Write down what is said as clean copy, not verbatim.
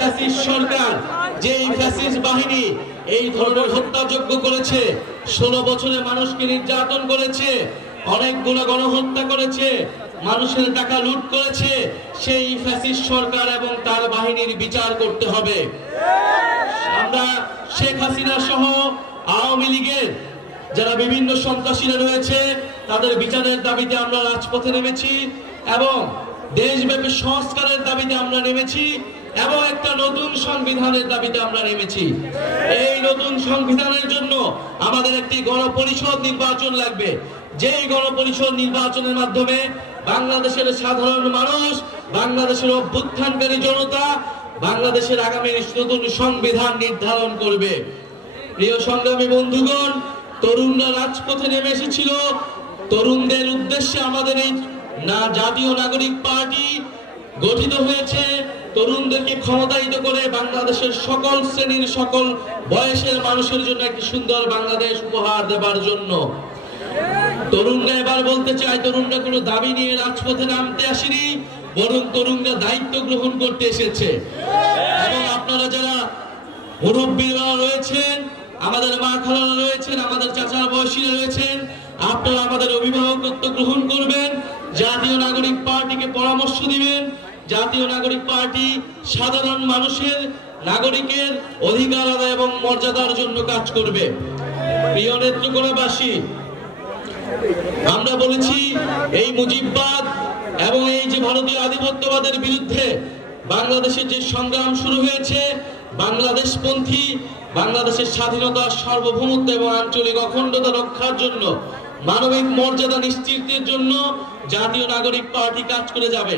Fascist সরকার, যে fascist বাহিনী এই ধরনের হত্যাযজ্ঞ করেছে, 16 বছরে মানুষকে নির্যাতন করেছে, অনেকগুলো গণহত্যা করেছে, মানুষের টাকা লুট করেছে, সেই ফ্যাসিস্ট সরকার এবং তার বাহিনীর বিচার করতে হবে। আমরা শেখ হাসিনা সহ আওয়ামী লীগের যারা বিভিন্ন সন্ত্রাসীরা রয়েছে তাদের বিচারের দাবিতে আমরা রাজপথে নেমেছি এবং দেশব্যাপী সংস্কারের দাবিতে আমরা নেমেছি এবং একটা নতুন সংবিধানের দাবিতে আমরা নেমেছি। এই নতুন সংবিধানের জন্য আমাদের একটি গণপরিষদ নির্বাচন লাগবে, যেই গণপরিষদ নির্বাচনের মাধ্যমে বাংলাদেশের সাধারণ মানুষ, বাংলাদেশের অভ্যুত্থানকারী জনতা বাংলাদেশের আগামী নতুন সংবিধান নির্ধারণ করবে। প্রিয় সংগ্রামী বন্ধুগণ, তরুণরা রাজপথে নেমে এসেছিল। তরুণদের উদ্দেশ্যে আমাদের এই জাতীয় নাগরিক পার্টি গঠিত হয়েছে তরুণদেরকে ক্ষমতায়িত করে বাংলাদেশের সকল শ্রেণীর সকল বয়সের মানুষের জন্য একটি সুন্দর বাংলাদেশ উপহার দেবার জন্য। তরুণরা এবার বলতে চায়, তরুণরা কোনো দাবি নিয়ে রাজপথে নামতে আসেনি, বরং তরুণরা দায়িত্ব গ্রহণ করতে এসেছে। এবং আপনারা যারা মুরব্বীরা রয়েছেন, আমাদের মা খালারা রয়েছেন, আমাদের চাচার বয়সীরা রয়েছেন, আপনারা আমাদের অভিভাবকত্ব গ্রহণ করবেন, জাতীয় নাগরিক পার্টিকে পরামর্শ দিবেন। জাতীয় নাগরিক পার্টি সাধারণ মানুষের নাগরিকের অধিকার আদায় এবং মর্যাদার জন্য কাজ করবে। প্রিয় নেত্রকোনাবাসী, আমরা বলেছি এই মুজিববাদ এবং এই যে ভারতীয় আধিপত্যবাদের বিরুদ্ধে বাংলাদেশের যে সংগ্রাম শুরু হয়েছে, বাংলাদেশপন্থী, বাংলাদেশের স্বাধীনতা, সার্বভৌমত্ব এবং আঞ্চলিক অখণ্ডতা রক্ষার জন্য, মানবিক মর্যাদা নিশ্চিতের জন্য জাতীয় নাগরিক পার্টি কাজ করে যাবে।